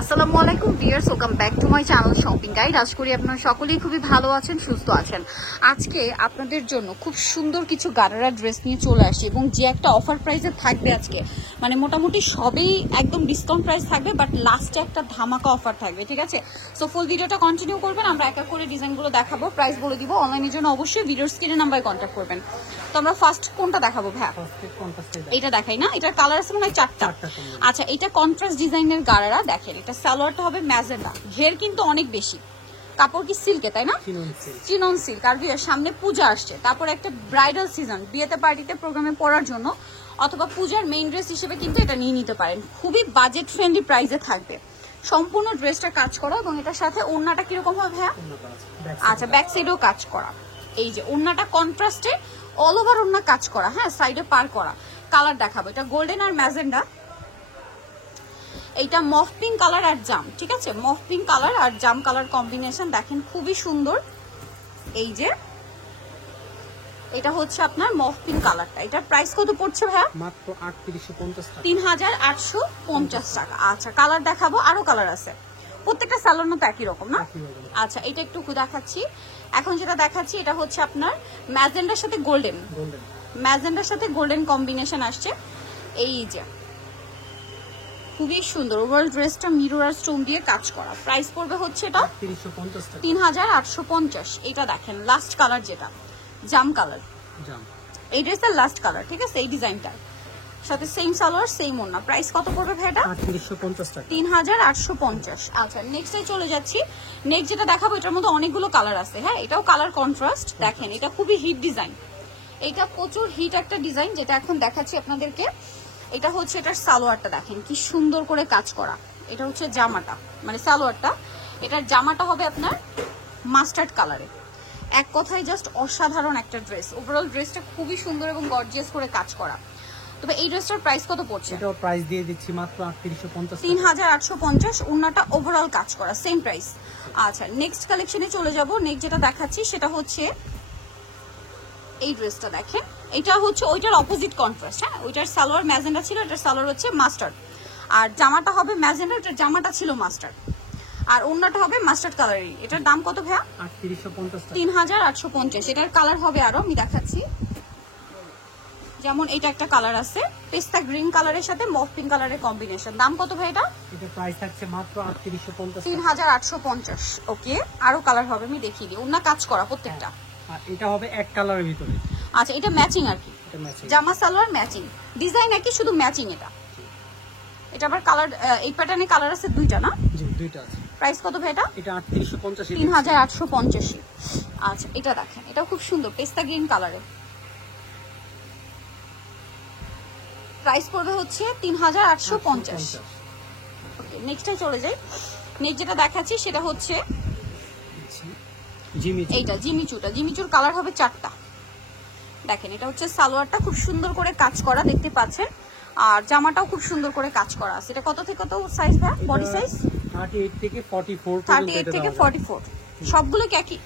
আসসালামু আলাইকুম viewers, welcome back to my channel shopping guide. আশা করি আপনারা সকলেই খুবই ভালো আছেন, সুস্থ আছেন। আজকে আপনাদের জন্য খুব সুন্দর কিছু গারারা ড্রেস নিয়ে চলে আসি এবং যে একটা অফার প্রাইসে থাকবে আজকে, মানে মোটামুটি সবই একদম ডিসকাউন্ট প্রাইস থাকবে, বাট লাস্টে একটা ধামাকা অফার থাকবে, ঠিক আছে? সো ফুল ভিডিওটা কন্টিনিউ করবেন, আমরা এক এক করে ডিজাইনগুলো দেখাবো, প্রাইস বলে দিব। অনলাইনের জন্য অবশ্যই ভিডিওর স্ক্রিনে নাম্বারে কন্ট্যাক্ট করবেন। তো আমরা ফার্স্ট কোনটা দেখাবো ভাইয়া? এটা দেখাই না, এটার কালার আছে মনে হয় চারটা। আচ্ছা, এটা কন্ট্রাস্ট ডিজাইনের গারারা। দেখেন, এটা সালোয়ারটা হবে ম্যাজেন্ডা, ঘের কিন্তু অনেক বেশি, কাপড় কি সিল্কে, তাই না? Chinon silk. আর সামনে পূজা আসছে, তারপর একটা ব্রাইডাল সিজন, বিয়েতে পার্টিতে প্রোগ্রামে পরার জন্য অথবা পূজার মেইন ড্রেস হিসেবে কিন্তু এটা নিয়ে নিতে পারেন। খুবই বাজেট ফ্রেন্ডলি প্রাইসে থাকবে, সম্পূর্ণ ড্রেসটা কাজ করা এবং এটার সাথে ওড়নাটা কিরকম হবে ভাইয়া? আচ্ছা, ব্যাক সাইডেও কাজ করা। এই যে ওড়নাটা কন্ট্রাস্টে, অল ওভার ওড়না কাজ করা, হ্যাঁ, সাইডে পার করা। কালার দেখাবো, এটা গোল্ডেন আর ম্যাজেন্ডা, এইটা মফ পিঙ্ক কালার আর জাম, ঠিক আছে? মফ পিঙ্ক কালার আর জাম কালার কম্বিনেশন, দেখেন খুবই সুন্দর। এই যে এটা হচ্ছে আপনার মফ পিঙ্ক কালারটা। এটার প্রাইস কত পড়ছে ভাইয়া? মাত্র 3850 টাকা, 3850 টাকা। আচ্ছা, কালার দেখাবো, আরো কালার আছে, প্রত্যেকটা সালোয়ার মতো একই রকম না? আচ্ছা, এটা একটু দেখাচ্ছি। এখন যেটা দেখাচ্ছি এটা হচ্ছে আপনার ম্যাজেন্ডার সাথে গোল্ডেন, ম্যাজেন্ডার সাথে গোল্ডেন কম্বিনেশন আসছে। এই যে খুবই সুন্দর, ওভারঅল ড্রেসটা মিরর আর স্টোন দিয়ে কাজ করা। প্রাইস পড়বে হচ্ছে এটা 3850। এটা দেখেন লাস্ট কালার, যেটা জাম কালার, এই ড্রেসের লাস্ট কালার, ঠিক আছে? এই ডিজাইনটার সাথে সেম সালোয়ার সেম ওড়না। প্রাইস কত পড়বে ভাই এটা? 3850 টাকা, 3850। আচ্ছা, নেক্সটে চলে যাচ্ছি। নেক্সট যেটা দেখাবো এটার মধ্যে অনেকগুলো কালার আছে, হ্যাঁ, এটাও কালার কন্ট্রাস্ট। দেখেন, এটা খুবই হিট ডিজাইন, এটা প্রচুর হিট একটা ডিজাইন, যেটা এখন দেখাচ্ছি আপনাদেরকে। এটা হচ্ছে এটার সালোয়ারটা, দেখেন কি সুন্দর করে কাজ করা। এটা হচ্ছে জামাটা, মানে সালোয়ারটা। এটার জামাটা হবে আপনার মাস্টার্ড কালারে। এক কথায় জাস্ট অসাধারণ একটা ড্রেস। ওভারঅল ড্রেসটা খুবই সুন্দর এবং গর্জিয়াস করে কাজ করা। তবে এই ড্রেসটার প্রাইস কত পড়ছে? এটাও প্রাইস দিয়ে দিচ্ছি মাত্র 3850, 3850। ওড়নাটা ওভারঅল কাজ করা, সেম প্রাইস। আচ্ছা, নেক্সট কালেকশনে চলে যাব। নেক্সট যেটা দেখাচ্ছি সেটা হচ্ছে এই ড্রেসটা। দেখেন, এটা হচ্ছে ওইটার অপোজিট কন্ট্রাস্ট, হ্যাঁ, ওইটার সালোয়ার ম্যাজেন্ডা ছিল, এটার সালোয়ার হচ্ছে মাস্টার্ড, আর জামাটা হবে ম্যাজেন্ডা, এটার জামাটা ছিল মাস্টার্ড, আর ওড়নাটা হবে মাস্টার্ড কালারের। এটার দাম কত ভাইয়া? 3850। এটার কালার হবে আরো, আমি দেখাচ্ছি। যেমন এটা একটা কালার আছে পেস্তা গ্রিন কালারের সাথে মফ পিঙ্ক কালারের কম্বিনেশন। দাম কত ভাই এটা? এটা প্রাইস থাকছে মাত্র 3850, 3850। ওকে, আরো কালার হবে, আমি দেখিয়ে দিই। ওড়না কাজ করা প্রত্যেকটা। আর এটা হবে এক কালারের ভিতরে। আচ্ছা, এটা ম্যাচিং আর কি, জামা সালোয়ার ম্যাচিং, ডিজাইন একই, শুধু ম্যাচিং। এটা আবার কালার, এই প্যাটার্নে কালার আছে দুইটা না? জি, দুইটা আছে। প্রাইস কত ভাই এটা? এটা 3850, 3850। আচ্ছা, এটা দেখেন, এটা খুব সুন্দর পেস্তা গ্রিন কালারে। প্রাইস পড়বে হচ্ছে 3850। ওকে, নেক্সটে চলে যাই। নেক্সট যেটা দেখাচ্ছি সেটা হচ্ছে এইটা জিমিচুটা। জিমিচুর কালার হবে চারটা। দেখেন, এটা হচ্ছে সালোয়ারটা খুব সুন্দর করে কাজ করা, দেখতে পাচ্ছেন, আর জামাটাও খুব সুন্দর করে কাজ করা আছে। এটা কত থেকে কত সাইজ ভাই? বডি সাইজ 38 থেকে 44, 38 থেকে 44। সবগুলো কি একই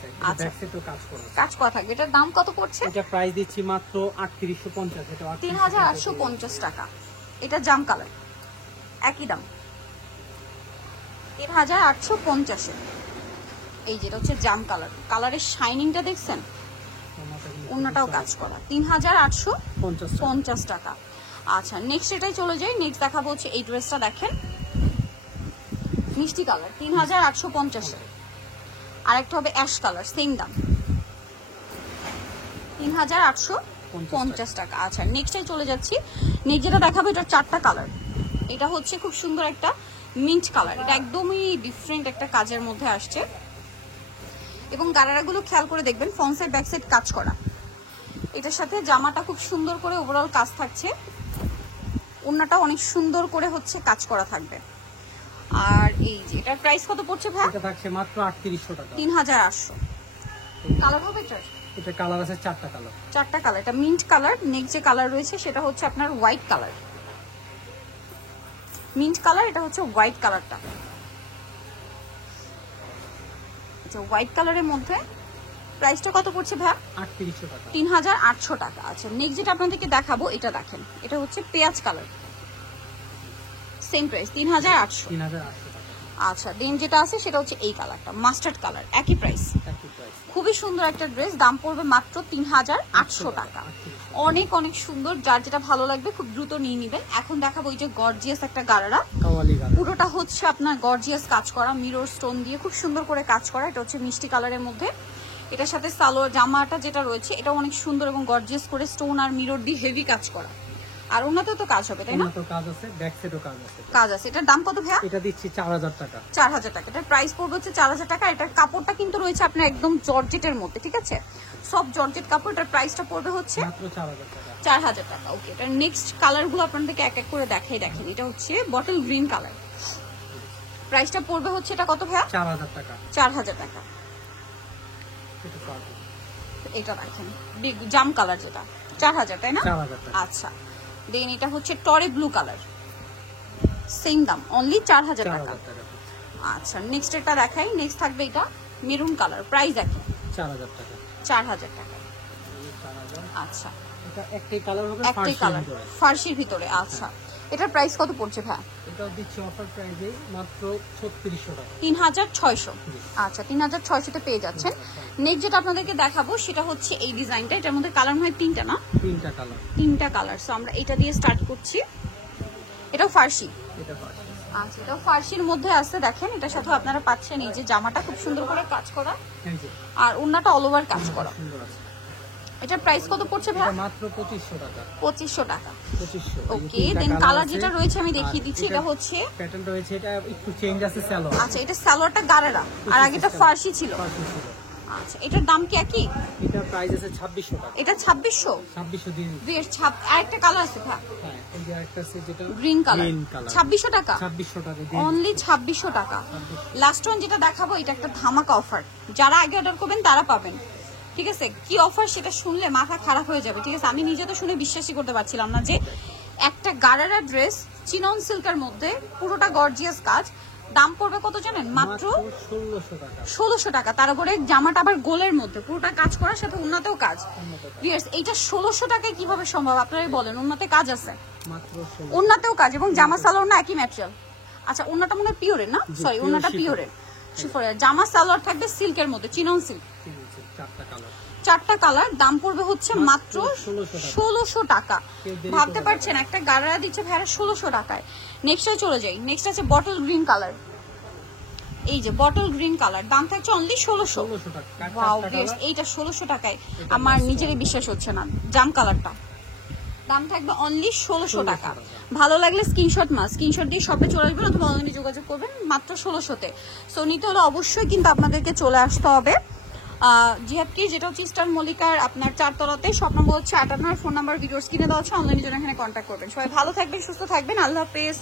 সাইজ? আচ্ছা, ব্যাক সাইডেও কাজ করা থাকবে। এটার দাম কত পড়ছে? এটা প্রাইস দিচ্ছি মাত্র 3850। এটা 3850 টাকা। এটা জাম কালার, একই দাম 3850। এই যেটা হচ্ছে জাম কালার, কালারের শাইনিংটা দেখছেন, অন্যটাও কাজ করা। 3850 টাকা। আচ্ছা, নেক্সট এটাই চলে যাই। নেক্সট দেখাবো হচ্ছে এই ড্রেসটা। দেখেন, মিষ্টি কালার, 3850। আরেকটা হবে অ্যাশ কালার, সেম দাম 3850 টাকা। আচ্ছা, নেক্সটে চলে যাচ্ছি। নেক্সট যেটা দেখাবো এটার চারটা কালার। এটা হচ্ছে খুব সুন্দর একটা মিন্ট কালার, এটা একদমই ডিফারেন্ট একটা কাজের মধ্যে আসছে এবং গারারাগুলো খেয়াল করে দেখবেন, ফ্রন্ট সাইড ব্যাক সাইড কাজ করা। এটার সাথে জামাটা খুব সুন্দর করে ওভারঅল কাজ থাকছে, ওড়নাটা অনেক সুন্দর করে হচ্ছে কাজ করা থাকবে। আর এই যে এটার প্রাইস কত পড়ছে ভাই? এটা থাকছে মাত্র 3800 টাকা, 3800। কালার হবে এটার? এটা কালার আছে চারটা কালার, চারটা কালার। এটা মিন্ট কালার। নেক্সট যে কালার রয়েছে সেটা হচ্ছে আপনার হোয়াইট কালার, মিন্ট কালার। এটা হচ্ছে হোয়াইট কালারটা, আচ্ছা, হোয়াইট কালারের মধ্যে। প্রাইসটা কত পড়ছে ভাই? 3800 টাকা, 3800 টাকা। আচ্ছা, নেক্সট যেটা আপনাদেরকে দেখাবো এটা দেখেন, এটা হচ্ছে পেঁয়াজ কালার, সেম প্রাইস 3800। 3800 টাকা। আচ্ছা দেন যেটা আছে সেটা হচ্ছে এই কালারটা মাস্টার্ড কালার, একই প্রাইস। একই প্রাইস। খুবই সুন্দর একটা ড্রেস, দাম পড়বে মাত্র 3800 টাকা। অনেক অনেক সুন্দর, যার যেটা ভালো লাগবে খুব দ্রুত নিয়ে নেবেন। এখন দেখাবো এই যে গর্জিয়াস একটা গারারা, কাওয়ালি গারারা। পুরোটা হচ্ছে আপনার গর্জিয়াস কাজ করা, মিরর স্টোন দিয়ে খুব সুন্দর করে কাজ করা। এটা হচ্ছে মিষ্টি কালারের মধ্যে। এটার সাথে সালোয়ার জামাটা যেটা রয়েছে এটা অনেক সুন্দর এবং গর্জিয়াস করে স্টোন আর মিরর দিয়ে হেভি কাজ করা। আর ওনাতেও তো কাজ হবে তাই না? ওনাতেও কাজ আছে, ব্যাক সাইডেও কাজ আছে। কাজ আছে। এটার দাম কত ভাইয়া? এটা দিচ্ছি 4000 টাকা। 4000 টাকা। এটার প্রাইস পড়বে হচ্ছে 4000 টাকা। এটার কাপড়টা কিন্তু রয়েছে আপনার একদম জর্জেটের মধ্যে, ঠিক আছে? সব জর্জেট কাপড়। এটার প্রাইসটা পড়বে হচ্ছে মাত্র 4000 টাকা। 4000 টাকা। ওকে, এটার নেক্সট কালারগুলো আপনাদেরকে এক এক করে দেখাই। দেখেন এটা হচ্ছে বটল গ্রিন কালার। প্রাইসটা পড়বে হচ্ছে এটা কত ভাইয়া? 4000 টাকা। 4000 টাকা। এটা পারবো। এটা দেখেন বিগ জাম কালার যেটা 4000 তাই না? 4000 টাকা। আচ্ছা দেন এটা হচ্ছে টরে ব্লু কালার, সেম দাম অনলি 4000 টাকা। 4000 টাকা। আচ্ছা নেক্সট এটা দেখাই। নেক্সট থাকবে এটা মেরুন কালার, প্রাইস দেখেন 4000 টাকা। 4000 টাকা। 4000। আচ্ছা এটা একটাই কালার হবে, একটাই ফার্স্ট কালার ভিতরে। ফার্সির ভিতরে। আচ্ছা এটার প্রাইস কত পড়ছে ভাই? এটাও দিচ্ছি অফার প্রাইসে মাত্র 3600 টাকা। 3600। আচ্ছা 3600 তে পেয়ে যাচ্ছেন। নেক্সট যেটা আপনাদেরকে দেখাবো সেটা হচ্ছে এই ডিজাইনটা। এটার মধ্যে কালার হয় তিনটা না? তিনটা কালার। তিনটা কালার। সো আমরা এটা দিয়ে স্টার্ট করছি। এটাও ফার্সি। এটা ফার্স্ট। আচ্ছা এটাও ফার্সির মধ্যে আছে। দেখেন এটার সাথে আপনারা পাচ্ছেন এই যে জামাটা খুব সুন্দর করে কাজ করা এই যে আর ওন্নাটা অল ওভার কাজ করা। সুন্দর আছে। এটার প্রাইস কত পড়ছে ভাই? এটা মাত্র 2500 টাকা। 2500 টাকা। 2500। ওকে দেন কালার যেটা রয়েছে আমি দেখিয়ে দিচ্ছি। এটা হচ্ছে প্যাটার্ন রয়েছে, এটা একটু চেঞ্জ আছে সালোয়ার। আচ্ছা এটা সালোয়ারটা গারারা আর আগেটা ফার্সি ছিল। ফার্স্ট ছিল। আচ্ছা এটার দাম কি একই? এটা প্রাইস আছে 2600 টাকা। এটা 2600। 2600 দিন। বেশ আরেকটা কালার আছে ভাই হ্যাঁ এই যে একটা আছে যেটা গ্রিন কালার, গ্রিন কালার। 2600 টাকা। 2600 টাকা দিন। অনলি 2600 টাকা। লাস্ট ওয়ান যেটা দেখাবো এটা একটা ধামাকা অফার, যারা আগে অর্ডার করবেন তারা পাবেন, ঠিক আছে? কি অফার সেটা শুনলে মাথা খারাপ হয়ে যাবে, ঠিক আছে? আমি নিজে তো শুনে বিশ্বাসই করতে পারছিলাম না যে একটা গারারা ড্রেস চিনন সিল্কের মধ্যে পুরোটা গর্জিয়াস কাজ, দাম পড়বে কত জানেন? মাত্র 1600 টাকা। 1600 টাকা। তার উপরে জামাটা আবার গোলের মধ্যে পুরোটা কাজ করার সাথে উন্নতেও কাজ। ভিউয়ার্স এইটা 1600 টাকায় কিভাবে সম্ভব আপনারাই বলেন? উন্নতে কাজ আছে, মাত্র 1600। উন্নতেও কাজ এবং জামা সালোয়ার না একই ম্যাটেরিয়াল। আচ্ছা উন্নাটা মনে হয় পিওরের না? সরি pure উন্নাটা chiffon। পিওরের, শিফরের। জামা সালোয়ার থাকবে সিল্কের মধ্যে, চিনন সিল্ক। চারটা কালার। চারটা কালার, দাম পড়বে হচ্ছে মাত্র 1600 টাকা। কেউ দেরি ভাবতে করে পারছেন একটা গারারা দিচ্ছে ভাইরা 1600 টাকায়। নেক্সটে চলে যাই। নেক্সট আছে বটল গ্রিন কালার। এই যে বটল গ্রিন কালার, দাম থাকছে অনলি 1600। 1600 টাকা। ওয়াও চারটা বেশ, কালার। এইটা 1600 টাকায় আমার নিজেরই বিশ্বাস হচ্ছে না। জাম কালারটা দাম থাকবে অনলি 1600 টাকা। ভালো লাগলে স্ক্রিনশট দিয়ে শপে চলে আসবেন অথবা অনলাইনে যোগাযোগ করবেন মাত্র 1600-তে। সো নিতে হলে অবশ্যই কিন্তু আপনাদেরকে চলে আসতে হবে জিহাদ কি, যেটা হচ্ছে ইস্টার্ন মল্লিকার আপনার 4 তলাতে। শপ নম্বর হচ্ছে 58, ফোন নাম্বার ভিডিওস কিনে দেওয়া হচ্ছে, অনলাইনে জন্য এখানে কন্ট্যাক্ট করবেন। সবাই ভালো থাকবেন, সুস্থ থাকবেন, আল্লাহ হাফেজ।